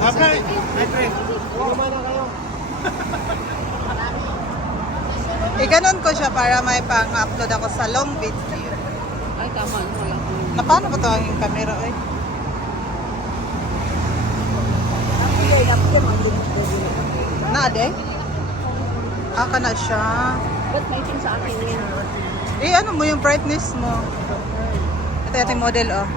Apa? My friend. Eh, ganun ko siya para may pang-upload ako sa long video. Ay, tama. Wala ko. Na paano ba ito ang camera, eh? Na, ade? Ah, ka na siya. Ba't may sa akin yun? Eh, ano mo yung brightness mo? Ito yung model, oh.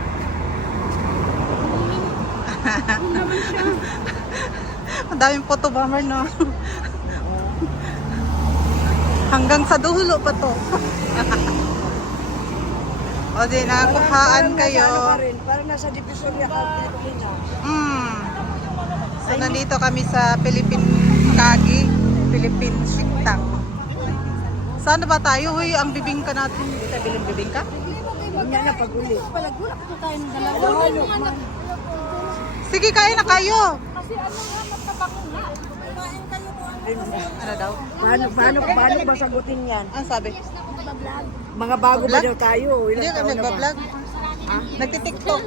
Ang daming photo bomber, no? Hanggang sa dulo pa to. o di, nakakuhaan kayo. Parang nasa Divisoria. Mm. So, nandito kami sa Philippine Kagi, Philippine Siktang. Saan ba tayo? Uy, ang bibingka natin. Sa biling bibingka? Huwag niya na pag-uli. Palagulak ko tayo ng dalawa. Sige, kaya na kayo. Ano daw? Paano, paano, paano ba sagutin yan? Ang sabi? Mga bago ba daw tayo? Hindi ka taon na ba? nagbablog. Nagtitiktok.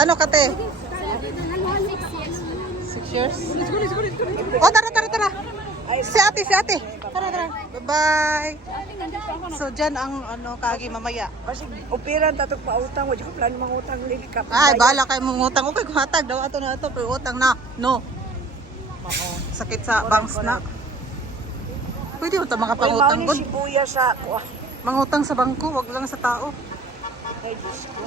ano kate? Six years? Oh, tara, tara, Si ate, si ate. Tara, tara. Bye-bye. So, dyan ang ano, kagi mamaya. Kasi operan tatog pa utang, wala ko plano mga utang lili ka. Ay, bahala kayo mong utang. Okay, kumatag daw. Ato na ito, pero utang na. No. Sakit sa bangs na. Pwede mo ito makapangutang Utang good. si Buya sa kuha. Mangutang sa bangko, wag lang sa tao. Ay, Diyos ko.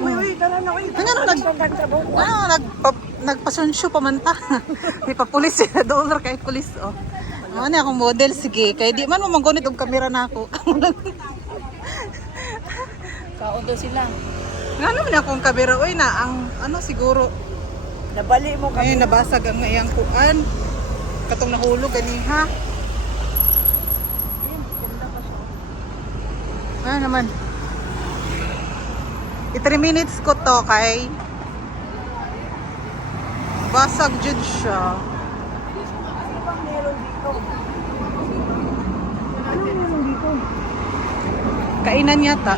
Uy, uy, tara na, uy. Ano, nag- Nagtrabaho ko. Nagpa, nagpasunsyo pa man ta. May papulis sila, dollar kay pulis, oh. Ano akong model, sige. Kaya di man mo manggunit og kamera na ako. Kaudo sila. Nga naman akong kamera, oy na, ang ano siguro, Nabali mo kami. ngayon nabasag ang iyang kuan. Katong nahulog, ganiha. Ano naman. I 3 minutes ko to kay basag jud siya. Ano bang meron dito? Ano meron dito? Kainan yata.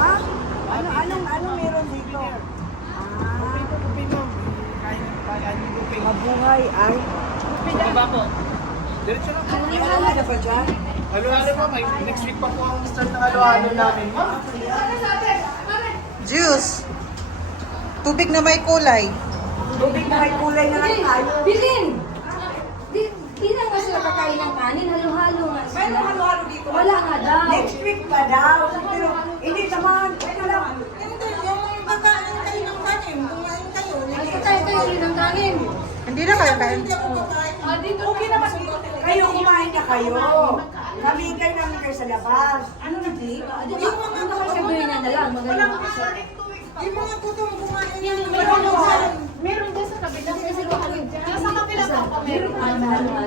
Ha? Ano, anong, anong meron dito? Mabungay ay. Diretso lang. Alam na ba dyan? Halo-halo pa. May next week pa po ang start ng halo-halo namin. ma'am. Juice. Tubig na may kulay. Tubig na may kulay na lang tayo. Bilin! Di, di na nga sila kakain ng kanin, halo-halo nga sila. Ano halo-halo dito? Wala nga daw. Next week pa daw. Pero hindi naman. Ito lang. Basta tayo kayo rin ng kanin. Hindi na kayo kain. Okay naman. Kayo kumain na kayo. Kami kayo namin kayo sa labas. Ano na, di? Di ba? Ano ba sabihin na na lang? Magaling. Meron Meron dyan sa kabila. Nasa kabila pa. Meron pa.